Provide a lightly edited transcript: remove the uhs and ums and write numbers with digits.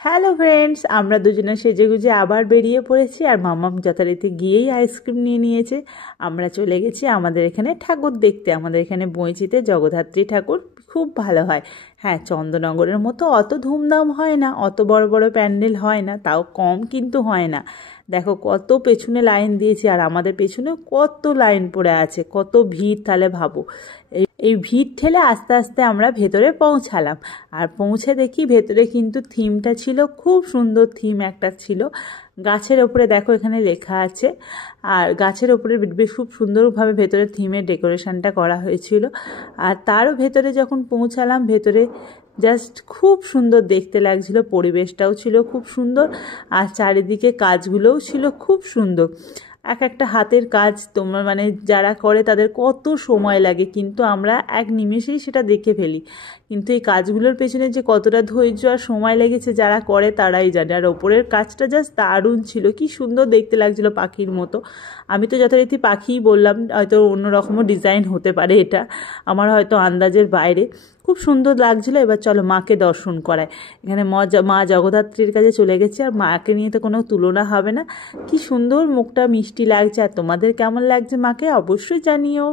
Hello friends, আমরা দুজনে সেজেগুজে আবার বেরিয়ে পড়েছি। আর মাম্মাম যথারীতি গিয়েই আইসক্রিম নিয়ে নিয়েছে। আমরা চলে গেছি আমাদের এখানে ঠাকুর দেখতে। আমাদের এখানে বইচিতে জগদ্ধাত্রী ঠাকুর খুব ভালো হয়। হ্যাঁ, চন্দ্রনগরের মতো অত ধুমধাম হয় না, অত বড় বড় প্যান্ডেল হয় না, তাও কম কিন্তু হয় না। দেখো কত পেছনে লাইন দিয়েছি, আর আমাদের পেছনে কত লাইন পড়ে আছে, কত ভিড়, তাহলে ভাবো। এই ভিড় ঠেলে আস্তে আস্তে আমরা ভেতরে পৌঁছালাম। আর পৌঁছে দেখি ভেতরে কিন্তু থিমটা ছিল খুব সুন্দর। থিম একটা ছিল গাছের ওপরে, দেখো এখানে লেখা আছে। আর গাছের ওপরে বেশ খুব সুন্দরভাবে ভেতরে থিমের ডেকোরেশনটা করা হয়েছিল। আর তারও ভেতরে যখন পৌঁছালাম, ভেতরে জাস্ট খুব সুন্দর দেখতে লাগছিল, পরিবেশটাও ছিল খুব সুন্দর। আর চারিদিকে কাজগুলোও ছিল খুব সুন্দর। এক একটা হাতের কাজ তোমরা মানে যারা করে তাদের কত সময় লাগে, কিন্তু আমরা এক নিমেষেই সেটা দেখে ফেলি। কিন্তু এই কাজগুলোর পেছনে যে কতটা ধৈর্য আর সময় লেগেছে যারা করে তারাই জানে। আর ওপরের কাজটা জাস্ট দারুণ ছিল, কি সুন্দর দেখতে লাগছিল, পাখির মতো। আমি তো যথারীতি পাখিই বললাম, হয়তো অন্যরকমও ডিজাইন হতে পারে, এটা আমার হয়তো আন্দাজের বাইরে। খুব সুন্দর লাগছিল। এবার চলো মাকে দর্শন করায়। এখানে মা জগদ্ধাত্রীর কাছে চলে গেছে, আর মাকে নিয়ে তো কোনো তুলনা হবে না। কি সুন্দর মুখটা মিষ্টি লাগছে। আর তোমাদের কেমন লাগছে মাকে অবশ্যই জানিও।